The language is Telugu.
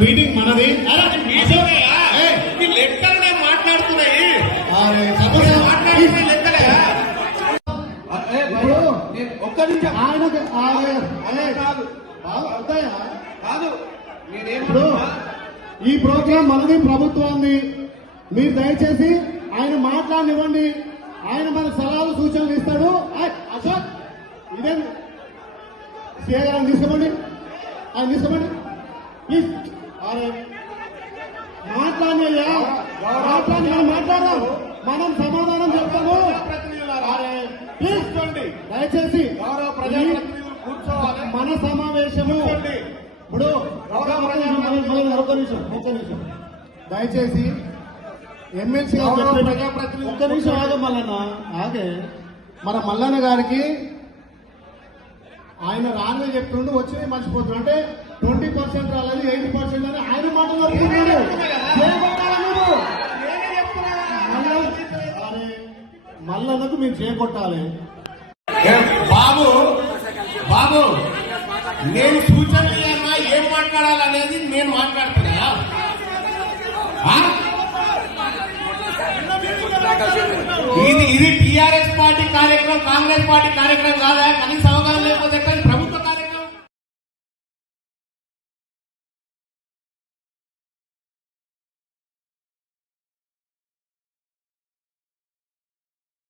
మీటింగ్ మనది. లెక్కలనే మాట్లాడుతున్నాయి. ఒక్క నిమిషం కాదు ఇప్పుడు ఈ ప్రోగ్రాం మనది, ప్రభుత్వాన్ని. మీరు దయచేసి ఆయన మాట్లాడనివ్వండి. ఆయన మన సలహాలు సూచనలు ఇస్తాడు. అశోక్ ఇదే సీఏ గారు తీసుకోండి, ఆయన తీసుకోండి ప్లీజ్. మాట్లాడినయ్యా, మాట్లాడి మనం మాట్లాడదాం, మనం సమాధానం చెప్తాము. ప్లీజ్ దయచేసి మన సమావేశము ఇప్పుడు ఒక్క నిమిషం దయచేసి ఎమ్మెల్సీ ఒక్క నిమిషం ఆగే మల్లన్న ఆగే. మన మల్లన్న గారికి ఆయన రాని చెప్తుండు, వచ్చి మర్చిపోతున్నాడు. అంటే 20% రాలేదు, 80% అని ఆయన మాటలు మల్లన్నకు మేము చేకొట్టాలి. బాబు బాబు నేను సూచనలు ఇవ్వన్నా, ఏం మాట్లాడాలనేది నేను మాట్లాడుతున్నా. ఇది టీఆర్ఎస్ పార్టీ కార్యక్రమం, కాంగ్రెస్ పార్టీ కార్యక్రమం కాదా? కనీస అవగాహన లేకపోతే